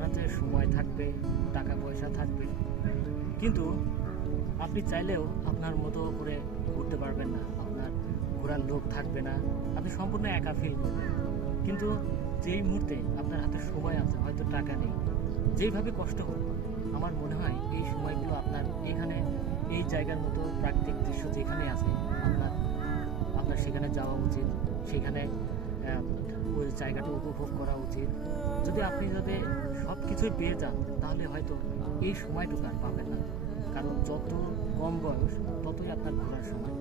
আপনার হাতে সময় থাকবে, টাকা পয়সা থাকবে, কিন্তু আপনি চাইলেও আপনার মতো করে ঘুরতে পারবেন না, আপনার ঘোরার লোক থাকবে না, আপনি সম্পূর্ণ একা ফিল করবেন। কিন্তু যেই মুহূর্তে আপনার হাতে সময় আছে, হয়তো টাকা নেই, যেইভাবে কষ্ট হোক, আমার মনে হয় এই সময়গুলো আপনার এখানে এই জায়গার মতো প্রাকৃতিক দৃশ্য যেখানে আছে আপনার আপনার সেখানে যাওয়া উচিত, সেখানে ওই জায়গাটা উপভোগ করা উচিত। যদি সব কিছুই পেয়ে যান, তাহলে হয়তো এই সময়টুকু আর পাবেন না। কারণ যত কম বয়স ততই আপনার ঘোরার সময়,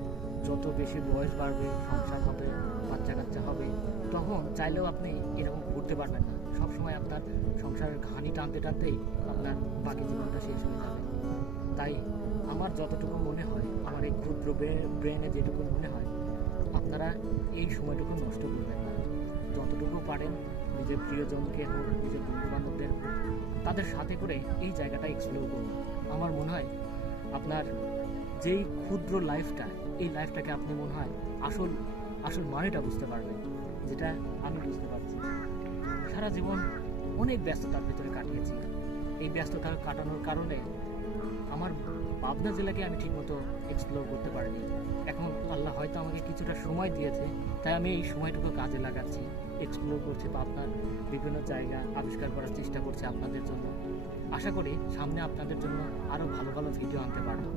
যত বেশি বয়স বাড়বে, সংসার হবে, বাচ্চা কাচ্চা হবে, তখন চাইলেও আপনি এরকম ঘুরতে পারবেন না। সবসময় আপনার সংসারের ঘানি টানতে টানতেই আপনার বাকি জীবনটা শেষ হয়ে যাবে। তাই আমার যতটুকু মনে হয়, আমার এই ক্ষুদ্র ব্রেনে যেটুকু মনে হয়, আপনারা এই সময়টুকু নষ্ট করবেন না। যতটুকু পারেন নিজের প্রিয়জনকে হোক, নিজের বন্ধুবান্ধবদের হোক, তাদের সাথে করে এই জায়গাটা এক্সপ্লোর করুন। আমার মনে হয় আপনার যেই ক্ষুদ্র লাইফটা, এই লাইফটাকে আপনি মনে হয় আসল আসল মানেটা বুঝতে পারবেন, যেটা আমি বুঝতে পারছি। সারা জীবন অনেক ব্যস্ততার ভিতরে কাটিয়েছি। এই ব্যস্ততা কাটানোর কারণে আমার পাবনা জেলাকে আমি ঠিকমতো এক্সপ্লোর করতে পারিনি। এখন আল্লাহ হয়তো আমাকে কিছুটা সময় দিয়েছে, তাই আমি এই সময়টুকু কাজে লাগাচ্ছি, এক্সপ্লোর করছি, পাবনার বিভিন্ন জায়গা আবিষ্কার করার চেষ্টা করছি আপনাদের জন্য। আশা করি সামনে আপনাদের জন্য আরও ভালো ভালো ভিডিও আনতে পারবো।